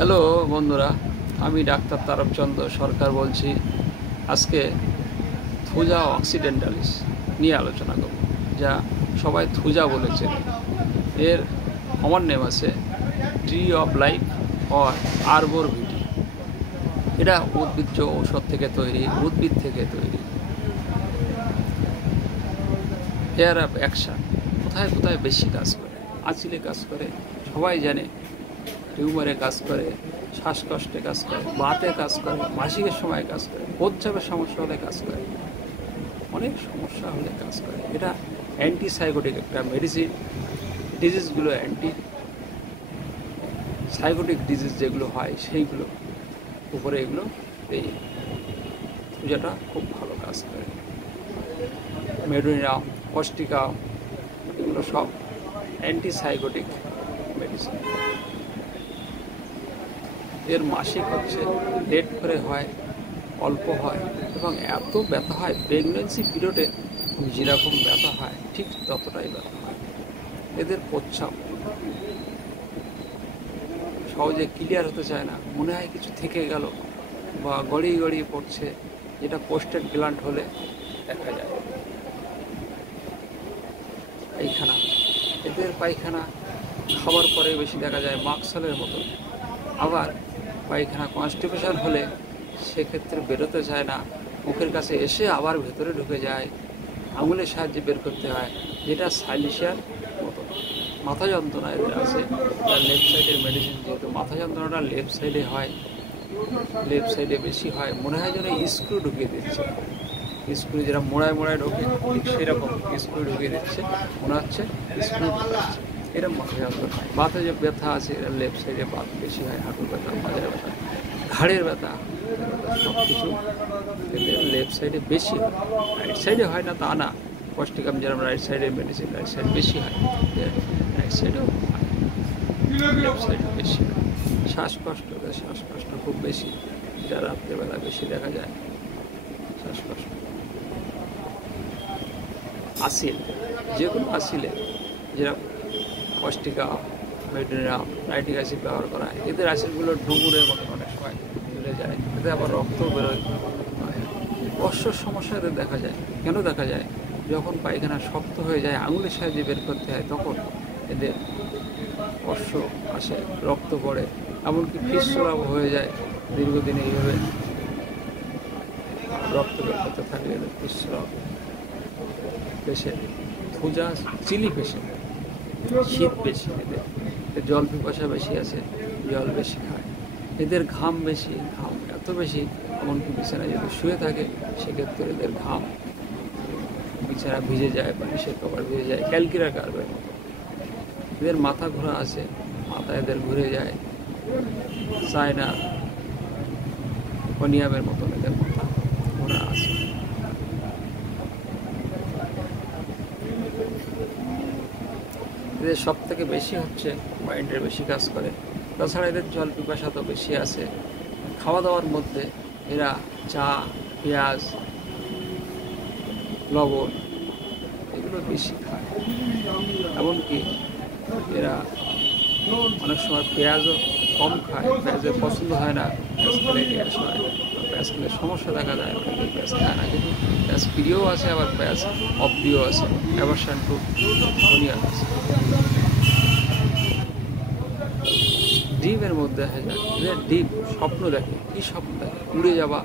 Hello বন্ধুরা, আমি doctor Tarakchandra সরকার বলছি। আজকে থুজা অক্সিডেন্টালিস নিয়ে আলোচনা করব, যা সবাই থুজা বলেছে। এর কমন নেম আছে ট্রি অফ লাইফ অর আরবোর ভিটি। এটা উদ্ভিজ্জ ঔষধ থেকে তৈরি, উদ্ভিদ থেকে তৈরি। হেয়ার অফ অ্যাকশন কোথায় কোথায় বেশি কাজ করে? আঁচিলে কাজ করে, সবাই জানে। টিউমারে কাজ করে, শ্বাসকষ্টে কাজ করে, বাতে কাজ করে, মাসিকের সময় কাজ করে, প্রস্রাবের সমস্যা হলে কাজ করে, অনেক সমস্যা হলে কাজ করে। এটা অ্যান্টিসাইকোটিক একটা মেডিসিন। ডিজিজগুলো সাইকোটিক ডিজিজ যেগুলো হয় সেইগুলো উপরে এগুলো এই পূজাটা খুব ভালো কাজ করে। মেডোনিরাম, কস্টিকাম, এগুলো সব অ্যান্টিসাইকোটিক মেডিসিন। এর মাসিক হচ্ছে লেট করে হয়, অল্প হয়, এবং এত ব্যথা হয় প্রেগনেন্সি পিরিয়ডে যেরকম ব্যথা হয় ঠিক ততটাই ব্যথা হয়। এদের প্রস্রাব সহজে ক্লিয়ার হতে চায় না, মনে হয় কিছু থেকে গেল বা গড়িয়ে গড়িয়ে পড়ছে, যেটা পোস্টেড গ্ল্যান্ড হলে দেখা যায়। পায়খানা, এদের পায়খানা খাবার পরে বেশি দেখা যায় মাকসলের মতো। আবার পায়খানা কনস্টিপেশন হলে সেক্ষেত্রে বেরোতে চায় না, মুখের কাছে এসে আবার ভেতরে ঢুকে যায়, আঙুলের সাহায্যে বের করতে হয়, যেটা সাইলিশিয়ার মতো। মাথা যন্ত্রণা এদের আছে, তার লেফট সাইডের মেডিসিন, যেহেতু মাথা যন্ত্রণাটা লেফট সাইডে হয়, লেফট সাইডে বেশি হয়, মনে হয় যেন স্ক্রু ঢুকিয়ে দিচ্ছে। স্ক্রু যেটা মোড়ায় মোড়ায় ঢোকে ঠিক সেরকম স্ক্রু ঢুকিয়ে দিচ্ছে, মনে হচ্ছে স্ক্রু ঢুকাচ্ছে। এরকম মাথা যন্ত্রণা হয়। বাতে যে ব্যথা আছে এরা লেফট সাইডে বাত বেশি হয়, হাঁটুর ব্যথা, মাঝের ব্যথা, ঘাড়ের ব্যথা, সব কিছু এদের লেফট সাইডে বেশি হয়। রাইট সাইডে হয় না তা না, কস্টিকাম যেরকম রাইট সাইডের মেডিসিন রাইট সাইড বেশি হয়, রাইট সাইডেও হয়, লেফট সাইডে বেশি হয়। শ্বাসকষ্ট, শ্বাসকষ্ট খুব বেশি, যা রাত্রেবেলা বেশি দেখা যায় শ্বাসকষ্ট। আসিল, যে কোনো আসিলে যেরকম কস্টিকাম, মেডোনিরাম, নাইট্রিক অ্যাসিড ব্যবহার করা হয়। এদের অ্যাসিডগুলো ডুমুরের মতো অনেক সময় চলে যায়, এতে আবার রক্ত বেরোয়। অশ্বর সমস্যা এদের দেখা যায়। কেন দেখা যায়? যখন পায়খানা শক্ত হয়ে যায়, আঙুলের সাহায্যে বের করতে হয়, তখন এদের অশ্ব আসে, রক্ত পড়ে, এমনকি ফিস্টুলাও হয়ে যায়। দীর্ঘদিন এইভাবে রক্ত বের করতে থাকলে এদের fistula. Patient Thuja chilli patient, শীত বেশি, এদের জল পিপাসা বেশি আছে, জল বেশি খায়, এদের ঘাম বেশি, ঘাম এত বেশি এমনকি বিছানায় যদি শুয়ে থাকে সেক্ষেত্রে এদের ঘাম বিছানা ভিজে যায়, বালিশের কভার ভিজে যায়, ক্যালকিরা কার্ভের মতো। এদের মাথা ঘোরা আছে, মাথা এদের ঘুরে যায়, চায়না কনিয়ামের মতন এদের মাথা ঘোরা আছে। এদের সব থেকে বেশি হচ্ছে মাইন্ডের বেশি কাজ করে। তাছাড়া এদের জল পিপাসা তো বেশি আছে। খাওয়া দাওয়ার মধ্যে এরা চা, পেঁয়াজ, লবণ এগুলো বেশি খায়। এমনকি এরা অনেক সময় পেঁয়াজও কম খায়, পেঁয়াজের পছন্দ হয় না, পেঁয়াজ খেলে গ্যাস হয়, পেঁয়াজ খেলে সমস্যা দেখা যায়, অনেকে পেঁয়াজ খায় না। কিন্তু পেঁয়াজ প্রিয়ও আছে, আবার পেঁয়াজ অপ্রিয় আছে, অ্যাভারশন টু অনিয়ন আছে। ডিমের মধ্যে দেখা যায় এদের ডিম স্বপ্ন দেখে। কী স্বপ্ন দেখে? উড়ে যাওয়া,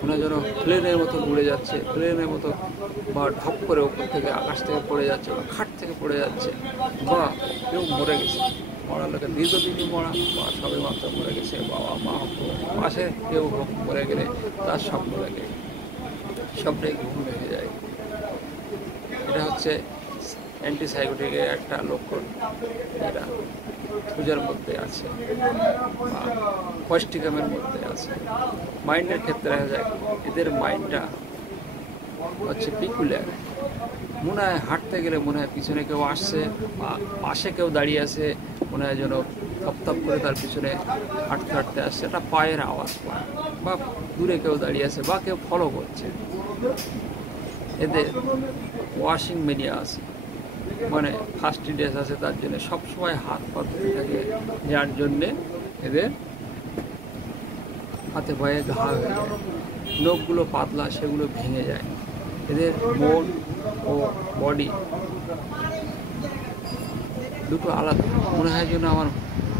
মনে যেন প্লেনের মতো উড়ে যাচ্ছে, প্লেনের মতো, বা ঢপ করে ওপর থেকে আকাশ থেকে পড়ে যাচ্ছে, বা খাট থেকে পড়ে যাচ্ছে, বা কেউ মরে গেছে, মরার লোকের দীর্ঘদিনই মরা, বা সবে মাত্র মরে গেছে, বাবা মা হোক, পাশে কেউ হোক মরে গেলে তার স্বপ্ন দেখে, স্বপ্নেই ঘুম ভেঙে যায়। এটা হচ্ছে অ্যান্টিসাইকোটিকের একটা লক্ষণ, এটা থুজার মধ্যে আছে বা কস্টিকামের মধ্যে আছে। মাইন্ডের ক্ষেত্রে দেখা যায় এদের মাইন্ডটা হচ্ছে পিকুলার। মনে হয় হাঁটতে গেলে মনে হয় পিছনে কেউ আসছে, বা পাশে কেউ দাঁড়িয়ে আছে, মনে হয় যেন থপ করে তার পিছনে হাঁটতে হাঁটতে আসছে, একটা পায়ের আওয়াজ পায়, বা দূরে কেউ দাঁড়িয়ে আছে, বা কেউ ফলো করছে। এদের ওয়াশিং মেনিয়া আছে, মানে ফার্স্ট ডেজ আছে, তার জন্য সবসময় হাত পা ধুতে থাকে, যার জন্যে এদের হাতে পায়ে ঘা হয়ে যায়, নখগুলো পাতলা, সেগুলো ভেঙে যায়। এদের মন ও বডি দুটো আলাদা, মনে হয় যেন আমার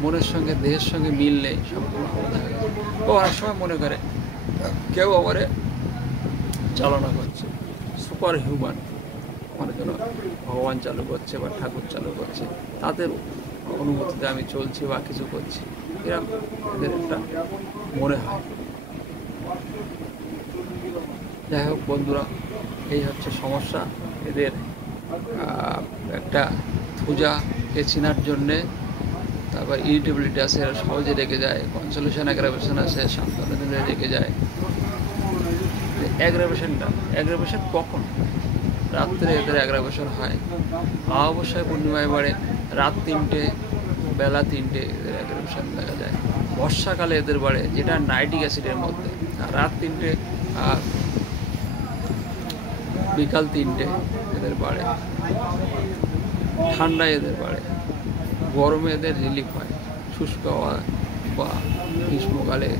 মনের সঙ্গে দেহের সঙ্গে মিল নেই, সম্পূর্ণ আলাদা হয়ে গেছে। ও অনেক সময় মনে করে কেউ আমারে চালনা করছে, সুপার হিউম্যান, আমার জন্য ভগবান চালু করছে বা ঠাকুর চালু করছে, তাদের অনুমতিতে আমি চলছি বা কিছু করছি, এরকম এদের একটা মনে হয়। যাই হোক বন্ধুরা, এই হচ্ছে সমস্যা এদের। একটা থুজাকে চেনার জন্যে, তারপর ইরিটেবিলিটি আছে, এরা সহজে রেগে যায়, কনসোলেশন অ্যাগ্রাভেশন আছে, সান্ত্বনা দিলে রেগে যায়। অ্যাগ্রাভেশন কখন? রাত্রে এদের অ্যাগ্রাভেশন হয়, অমাবস্যায় পূর্ণিমায় বাড়ে, রাত 3টে বেলা 3টে এদের অ্যাগ্রাভেশন দেখা যায়। বর্ষাকালে এদের বাড়ে, যেটা নাইট্রিক অ্যাসিডের মধ্যে, রাত 3টে বিকাল 3টে এদের বাড়ে। ঠান্ডায় এদের বাড়ে, গরমে এদের রিলিফ হয়, শুষ্ক হওয়া বা গ্রীষ্মকালে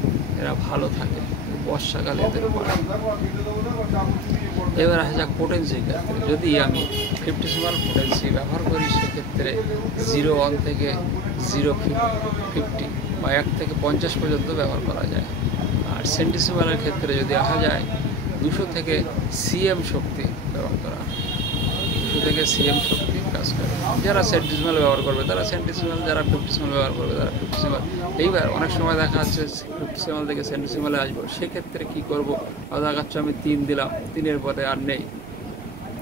এরা ভালো থাকে, বর্ষাকালে এদের বাড়ে। এবার আসা যাক পোটেন্সির ক্ষেত্রে। যদি আমি 50 পোটেন্সি ব্যবহার করি, সেক্ষেত্রে 0 থেকে 050 বা 1 থেকে 50 পর্যন্ত ব্যবহার করা যায়। আর সেন্টিসিমালের ক্ষেত্রে যদি আসা যায়, 200 থেকে সিএম শক্তি ব্যবহার করা, 200 থেকে সিএম শক্তি কাজ করে। যারা সেন্টিসিমাল ব্যবহার করবে তারা সেন্টিসিমাল, যারা 50 ব্যবহার করবে তারা 50। এইবার অনেক সময় দেখা যাচ্ছে 50 থেকে সেন্টিসিমালে আসবো, সেক্ষেত্রে কী করবো? দেখা যাচ্ছে আমি 3 দিলাম, 3-এর পরে আর নেই,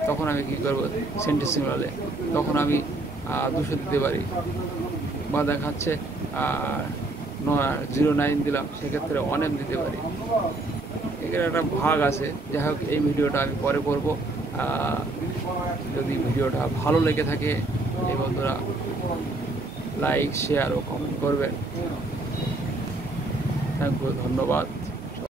তখন আমি কী করবো? সেন্টিসিমালে তখন আমি 200 দিতে পারি, বা দেখা যাচ্ছে 09 দিলাম, সেক্ষেত্রে 1M দিতে পারি। এখানে একটা ভাগ আছে। যাই হোক, এই ভিডিওটা আমি পরে করব। যদি ভিডিওটা ভালো লেগে থাকে, এই বন্ধুরা লাইক, শেয়ার ও কমেন্ট করবেন। থ্যাংক ইউ, ধন্যবাদ।